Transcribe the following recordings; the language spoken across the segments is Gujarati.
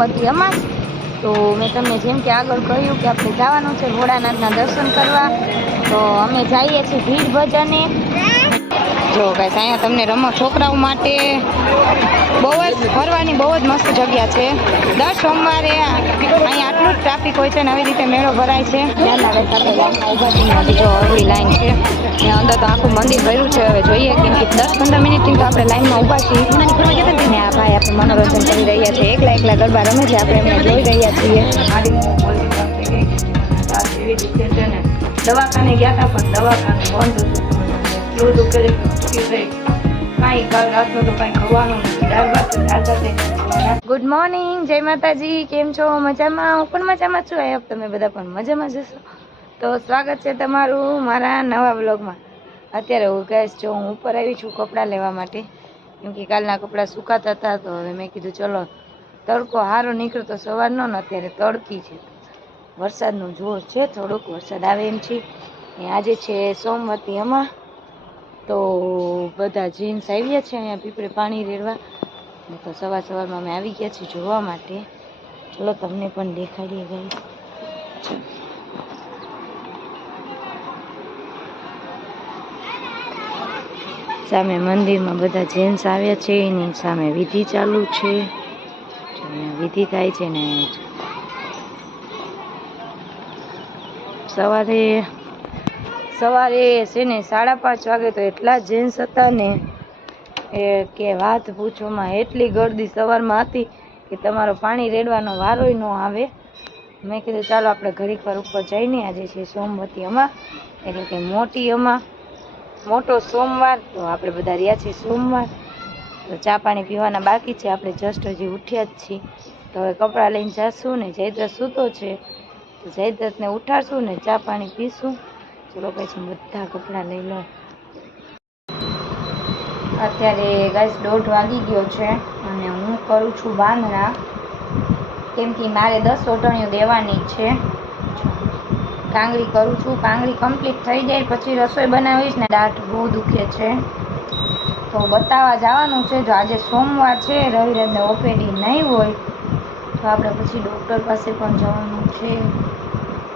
સોમવતી અમાસ। તો મેં તમને જેમ કે આગળ કહ્યું કે આપણે જવાનું છે ભોળાનાથના દર્શન કરવા। તો અમે જઈએ છીએ ભીડ ભજને। જો ગાઈસ અહીંયા તમને રમો છોકરાઓ માટે બહુ જ ફરવાની બહુ જ મસ્ત જગ્યા છે। દર સોમવારે અહીંયા આટલું જ ટ્રાફિક હોય છે ને આવી રીતે મેળો ભરાય છે। ત્યારના ગાઈસ આપણે લાઈનમાં ઊભા છીએ, જો અવળી લાઈન છે ને અંદર તો આખું મંદિર ભર્યું છે। હવે જોઈએ કેમ કે 10-15 મિનિટથી તો આપણે લાઈનમાં ઊભા છીએ ને આ ભાઈ આપણે મનોરંજન કરી રહ્યા છે, એકલા એકલા ગરબા રમે છે, આપણે એમને જોઈ રહ્યા છીએ। દવાખાને ગયા હતા પણ દવાખાને બંધ હતું, કેવું દુઃખ કરે કાંઈ કાલ રાતનું તો કાંઈ ખવાનું નથી। ગુડ મોર્નિંગ, જય માતાજી, કેમ છો? મજામાં? હું પણ મજામાં છું। આઈ હોપ તમે બધા પણ મજામાં જશો। તો સ્વાગત છે તમારું મારા નવા વ્લોગમાં। અત્યારે હું ગેસ જો હું ઉપર આવી છું કપડાં લેવા માટે, કેમ કે કાલના કપડાં સુકાતા હતા। તો હવે મેં કીધું ચલો તડકો સારો નીકળતો સવારનો ને અત્યારે તડકી છે, વરસાદનું જોર છે, થોડોક વરસાદ આવે એમ છે। આજે છે સોમવતી અમાસ, તો બધા જેન્ટ્સ આવ્યા છે અહીંયા પીપળે પાણી રેડવા। તો સવાર સવારમાં અમે આવી ગયા છીએ જોવા માટે। ચલો તમને પણ દેખાડીએ ગાઈસ। સામે મંદિરમાં બધા જેન્ટ્સ આવ્યા છે, એની સામે વિધિ ચાલુ છે, વિધિ થાય છે ને સવારે છે ને 5:30 વાગે તો એટલા જેન્ટ્સ હતા ને કે વાત પૂછોમાં, એટલી ગર્દી સવારમાં હતી કે તમારો પાણી રેડવાનો વારોય ન આવે। મેં કીધું ચાલો આપણે ઘડીક વાર ઉપર જઈને, આજે છે સોમવતી અમાસ એટલે કે મોટી અમાસ, મોટો સોમવાર। તો આપણે બધા રહ્યા છીએ સોમવાર, તો ચા પાણી પીવાના બાકી છે, આપણે જસ્ટ હજી ઉઠ્યા જ છીએ। તો હવે કપડાં લઈને જાશું ને જયદ્રથ સૂતો છે તો જયદ્રથને ઉઠાડશું ને ચા પાણી પીશું। ચલો પછી બધા કપડાં લઈ લો। અત્યારે ગાઈસ 1:30 વાગી ગયો છે અને હું કરું છું બાંધણા, કેમ કે મારે 10 ઓટણીઓ દેવાની છે। કાંગળી કરું છું, કાંગળી કમ્પ્લીટ થઈ જાય પછી રસોઈ બનાવીશ ને દાઢ બહુ દુખે છે તો બતાવવા જવાનું છે। જો આજે સોમવાર છે, રવિરાજને ઓપીડી નહીં હોય તો આપણે પછી ડૉક્ટર પાસે પણ જવાનું છે।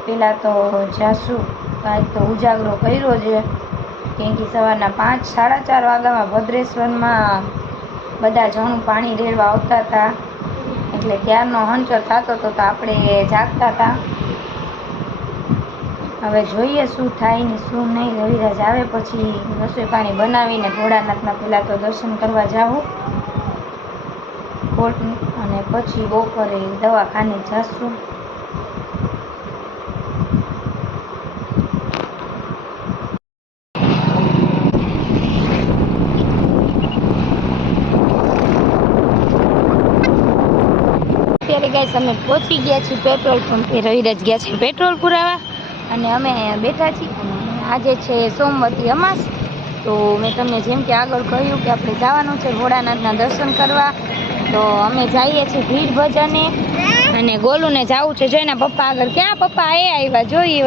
પહેલાં તો જાશું, કાંઈક તો ઉજાગરો કર્યો છે, કેમ કે સવારના 5-4:30 વાગ્યામાં ભદ્રેશ્વરમાં બધા જણું પાણી રેડવા આવતા હતા, એટલે ત્યારનો હંચર થતો હતો તો આપણે જાગતા હતા। હવે જોઈએ શું થાય ને શું નહીં। રવિરાજ આવે પછી રસોઈ પાણી બનાવીને ભોળાનાથના પહેલાં તો દર્શન કરવા જાઉં કોર્ટની, અને પછી બપોરે દવાખાને જશું। અત્યારે ગાઈસ અમે પહોંચી ગયા છીએ પેટ્રોલ પંપે, રવિરાજ ગયા છે પેટ્રોલ પુરાવા અને અમે અહીંયા બેઠા છીએ। આજે છે સોમવતી અમાસ, તો મેં તમને જેમ કે આગળ કહ્યું કે આપણે જવાનું છે ભોળાનાથના દર્શન કરવા। તો અમે જઈએ છીએ ભીડ ભજને અને ગોલુને જવું છે, જોઈને પપ્પા આગળ, ક્યાં પપ્પા આવ્યા જોઈ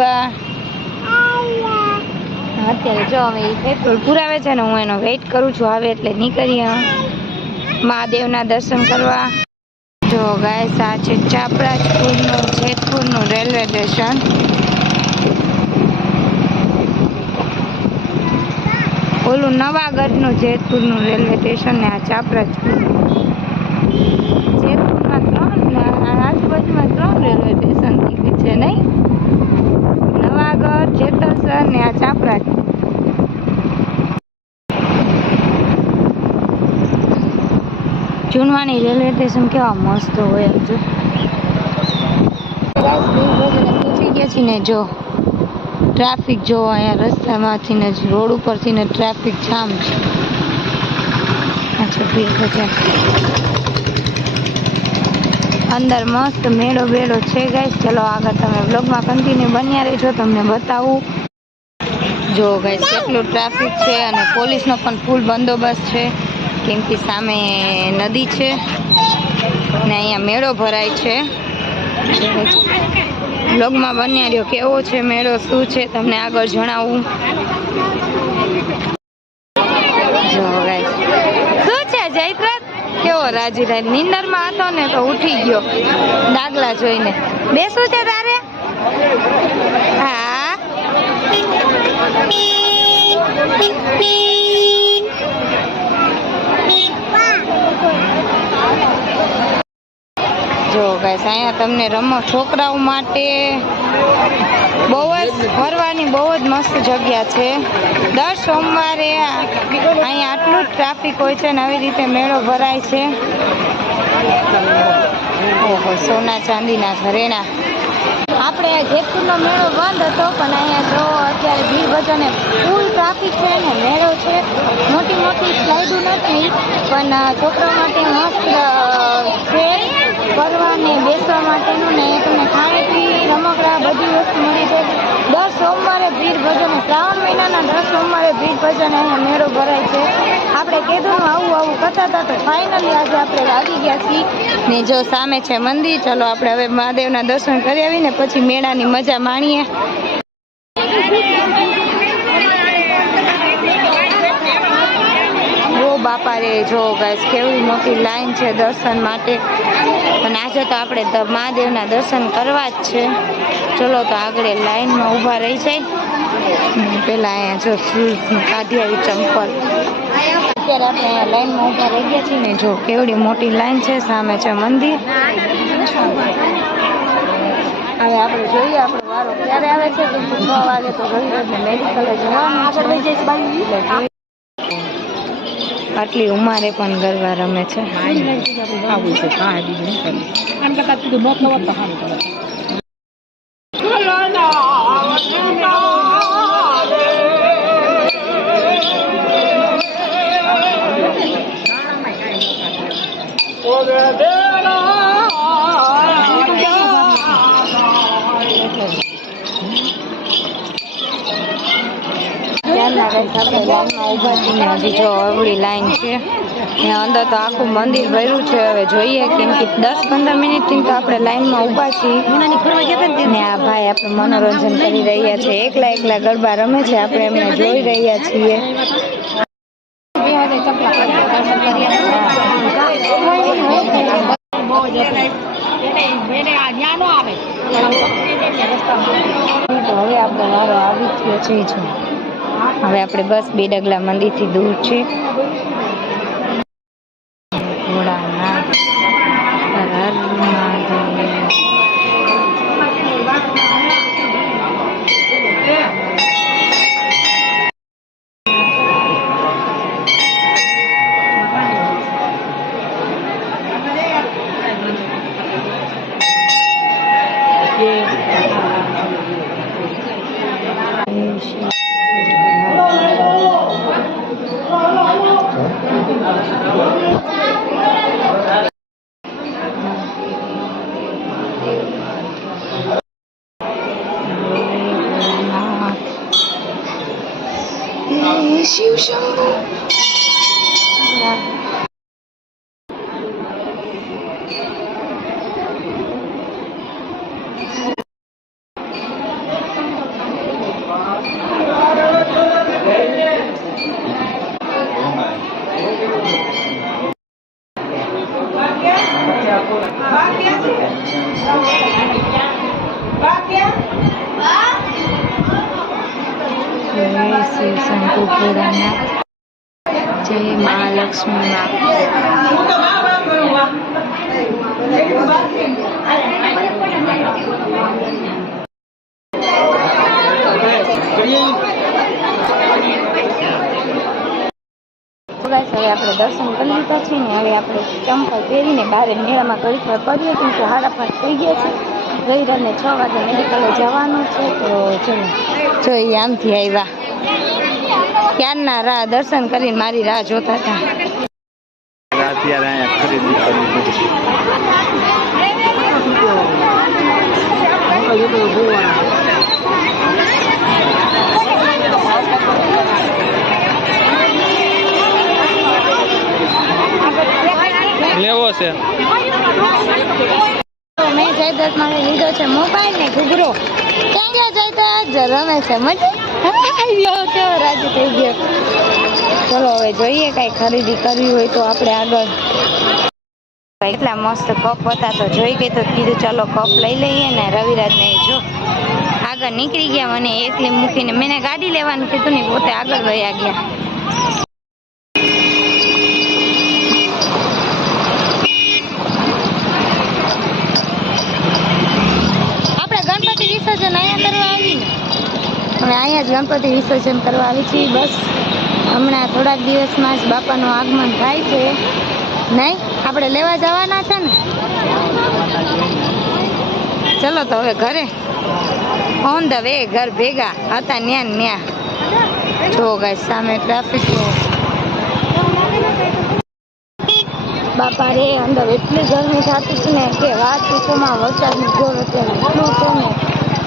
અત્યારે જો હવે એ પેટ્રોલ પુરાવે છે ને હું એનો વેઇટ કરું છું, આવે એટલે નીકળીએ મહાદેવના દર્શન કરવા। જો ગાઈસ આ છે ચાપરાજપુરનું જેતપુરનું રેલવે સ્ટેશન। ઓલું નવાગઢનું જેતપુરનું રેલવે સ્ટેશન ને આ ચાપરાજપુર। જેતપુરમાં 3 આજુબાજુમાં 3 રેલવે સ્ટેશન છે નહીં, નવાગઢ, જેતલસર ને આ ચાપરાજપુર। ચૂનવાની રેલવે સ્ટેશન કેવા મસ્ત હોય। જો પહોંચી ગયા છીએ ને, જો ટ્રાફિક જો અહીંયા રસ્તામાંથી ને રોડ ઉપરથી ને ટ્રાફિક જામ છે। અચ્છા ભીડ ભજન અંદર મસ્ત મેળો બેડો છે ગાઈસ। ચલો આગળ તમે બ્લોગમાં કન્ટિન્યુ બન્યા રહેજો, તમને બતાવું। જો ગાઈસ કેટલું ટ્રાફિક છે અને પોલીસનો પણ ફૂલ બંદોબસ્ત છે, કેમ કે સામે નદી છે ને અહીંયા મેળો ભરાય છે। બ્લોગમાં બન્યા રહ્યો, કેવો છે મેળો, શું છે તમને આગળ જણાવું। જો ગાઈસ શું છે જયદ્રથ, કેવો રાજી થાય, નીંદરમાં હતો ને તો ઉઠી ગયો ડાગલા જોઈને. બેસું છે તારે? હા. જો ગાઈસ અહીંયા તમને રમો છોકરાઓ માટે બહુ જ ફરવાની બહુ જ મસ્ત જગ્યા છે. દર સોમવારે અહીંયા આટલું જ ટ્રાફિક હોય છે ને આવી રીતે મેળો ભરાય છે. ઓહો, સોના ચાંદીના ઘરેણા. આપણે જેતપુરનો મેળો બંધ હતો પણ અહીંયા જો અત્યારે ભીડ ભજને ફૂલ ટ્રાફિક છે ને મેળો છે. મોટી મોટી સ્લાઇડો નથી પણ છોકરા માટે મસ્ત છે ફરવા ને બેસવા માટેનું ને તમને ખાણીપીણી રમકડા બધી વસ્તુ મળી જાય. દર સોમવારે ભીડ ભજન, શ્રાવણ મહિનાના દર સોમવારે ભીડ ભજન અહીંયા મેળો ભરાય છે. આપણે કીધું આવું કરતા હતા તો ફાઇનલી આજે આપણે આવી ગયા છીએ ને જો સામે છે મંદિર. ચલો આપણે હવે મહાદેવના દર્શન કરી આવીને પછી મેળાની મજા માણીએ. ઓ બાપા રે, જો ગાઈસ કેવી મોટી લાઈન છે દર્શન માટે. અને આજે તો આપણે મહાદેવના દર્શન કરવા જ છે. ચલો તો આગળ લાઈનમાં ઊભા રહી જાય. પેલા અહીંયા જો શૂઝ કાઢી આવી ચંપલ. અત્યારે આપણે અહીંયા લાઈનમાં ઊભા રહી ગયા છીએ ને જો કેવડી મોટી લાઈન છે. સામે છે મંદિર. હવે આપણે જોઈએ આપણો વારો ક્યારે આવે છે. તો 6 વાગે તો રવિવારને મેડિકલે જવાનું આગળ લઈ જઈશ બાઈ. આટલી ઉંમરે પણ ગરબા રમે છે. આપણે લાઈનમાં ઊભા છીએ. હજી જો અવળી લાઈન છે ને અંદર તો આખું મંદિર ભર્યું છે. હવે જોઈએ કેમ કે 10-15 મિનિટથી તો આપણે લાઈનમાં ઊભા છીએ ને આ ભાઈ આપણે મનોરંજન કરી રહ્યા છે. એકલા ગરબા રમે છે. આપણે એમને જોઈ રહ્યા છીએ. હવે આપણે વારો આવી ગયો છે. હવે આપણે બસ 2 ડગલા મંદિરથી દૂર છે. ભોળાનાથ હર હર મહાદેવ. શિવ શંભુ. જય શિવ શંભુ ભોળાનાથ. જય મહાલક્ષ્મી માં. હવે આપણે દર્શન કરી લીધા છે ને હવે આપણે ચંપલ પહેરીને બહાર મેળામાં ઘડીક કરીએ કેમ કે 5:30 થઈ ગયા છે. રવિવારને 6 વાગે મેડિકલે જવાનું છે. તો ચલો જોઈએ આમથી આવ્યા ક્યારના રાહ દર્શન કરીને મારી રાહ જોતા હતા. અત્યારે અહીંયા ખરીદી કરવી લેવો છે. મેં જયદત્ત માટે લીધો છે મોબાઈલ ને ઘૂઘરો. ક્યાં ગયા જયદત્ત? રમે છે મજા. કેવો રાજી થઈ ગયો. ચલો હવે જોઈએ કઈ ખરીદી કરવી હોય તો આપણે આગળ એટલા મસ્ત કપ હતા તો જોઈ ગઈ તો કીધું ચાલો કપ લઈ લઈએ ને રવિરાજને જો આગળ નીકળી ગયા મને એકલી મૂકીને મેં ગાડી લેવાનું કીધું ને પોતે આગળ વયા ગયા આપણે ગણપતિ વિસર્જન અહીંયા કરવા આવીને અમે અહીંયા જ ગણપતિ વિસર્જન કરવા આવી છીએ બસ હમણાં થોડાક દિવસમાં જ બાપાનું આગમન થાય છે નહીં આપણે લેવા જવાના છે ને ચલો તો હવે ઘરે ઓન ધ વે ઘર ભેગા હતા ન્યા જો ગાય સામે ટ્રાફિક બાપા રે અંદર એટલી ગરમી થતી છે ને કે વાત પૂછોમાં વરસાદની જોર અત્યારે એટલું છે ને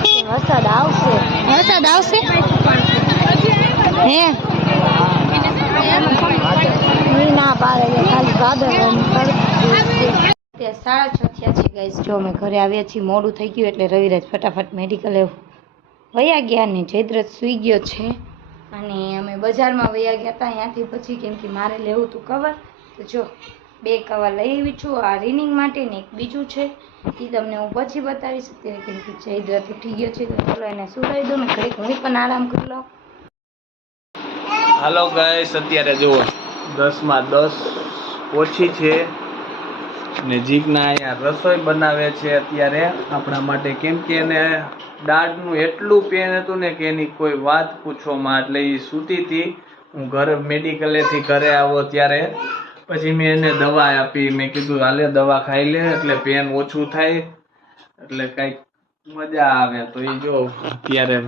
કે વરસાદ આવશે હે ના પાડે ખાલી વાદળ અત્યારે 6:30 થયા છે ગાઈસ જો અમે ઘરે આવ્યા છીએ મોડું થઈ ગયું એટલે રવિરાજ ફટાફટ મેડિકલે વયા ગયા ને જયદ્રથ સૂઈ ગયો છે અને અમે બજારમાં વયા ગયા હતા ત્યાંથી પછી કેમ કે મારે લેવું હતું કવર તો જો 2 કવર લઈ આવી છું આ રીનિંગ માટે ને એક બીજું છે એ તમને હું પછી બતાવીશ અત્યારે કેમ કે જયદ્રથ ઉઠી ગયો છે તો ચલો એને સુલાવી દો ને ઘડીક હું પણ આરામ કરી લઉં હાલો ગાઈસ અત્યારે જુઓ 10 ઓછી છે ને જીગના અહીંયા રસોઈ બનાવે છે અત્યારે આપણા માટે કેમ કે એને દાઢનું એટલું પેન હતું ને કે એની કોઈ વાત પૂછવામાં એટલે એ સૂતી હતી હું ઘરે મેડિકલેથી ઘરે આવ્યો ત્યારે પછી મેં એને દવા આપી મેં કીધું હાલે દવા ખાઈ લે એટલે પેન ઓછું થાય એટલે કંઈક મજા આવે તો એ જો અત્યારે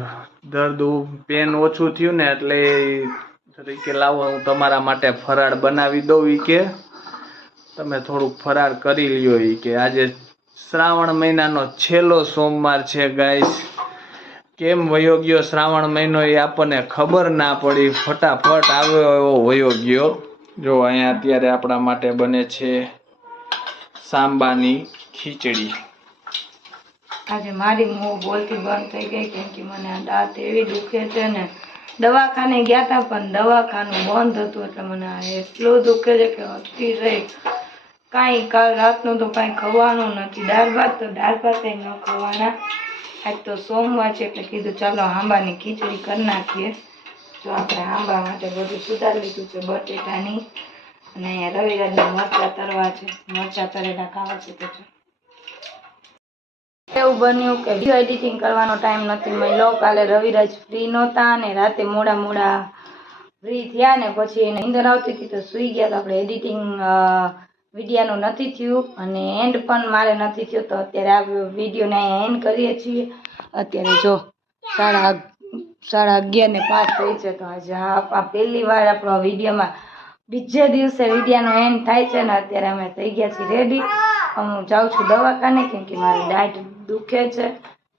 દર્દ પેન ઓછું થયું ને એટલે કે લાવો હું તમારા માટે ફરાળ બનાવી દઉં ઈ કે તમે થોડુંક ફરાળ કરી લ્યો ઈ કે આજે શ્રાવણ મહિનાનો છેલ્લો સોમવાર છે ગાઈસ કેમ વયો ગયો શ્રાવણ મહિનો એ આપણને ખબર ના પડી ફટાફટ આવ્યો એવો વયો ગયો જો અહીંયા અત્યારે આપણા માટે બને છે સાંબાની ખીચડી આજે મારી મોં બોલતી બંધ થઈ ગઈ કેમ કે મને આ દાંત એવી દુખે છે ને દવાખાને ગયા હતા પણ દવાખાનું બંધ હતું એટલે મને એટલું દુખે છે કે અટકી રહી કાંઈ કાલ રાતનું તો કાંઈ ખવાનું નથી દાળ ભાત ન ખવાના આજ તો સોમવાર છે એટલે કીધું ચાલો આંબાની ખીચડી કરી નાખીએ જો આપણે આંબા માટે બધું સુધારી લીધું છે બટેટાની અને અહીંયા રવિરાજના મરચાં તરવા છે મરચાં તરેલા ખાવા છે તો એવું બન્યું કે વિડીયો એડિટિંગ કરવાનો ટાઈમ નથી મળ્યો કાલે રવિરાજ ફ્રી નહોતા અને રાતે મોડા ફ્રી થયા ને પછી એને નીંદર આવતી હતી તો સૂઈ ગયા તો આપણે એડિટિંગ વિડીયાનું નથી થયું અને એન્ડ પણ મારે નથી થયો તો અત્યારે આ વિડીયોને અહીંયા એન્ડ કરીએ છીએ અત્યારે જો 11:05 થઈ છે તો આજે આ પહેલી વાર આપણો વિડીયોમાં બીજે દિવસે વિડીયોનો એન્ડ થાય છે ને અત્યારે અમે થઈ ગયા છીએ રેડી હું જાઉં છું દવાખાને કેમ કે મારી દાઢ દુખે છે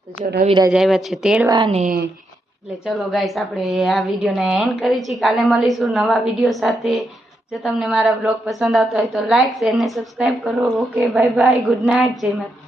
તો જો રવિરાજ આવ્યા છે તેડવા ને એટલે ચલો ગાઈસ આપણે આ વિડીયોને એન્ડ કરી છીએ કાલે મળીશું નવા વિડીયો સાથે જો તમને મારા બ્લોગ પસંદ આવતો હોય તો લાઈક શેર ને સબસ્ક્રાઈબ કરો okay bye bye good night જય માતા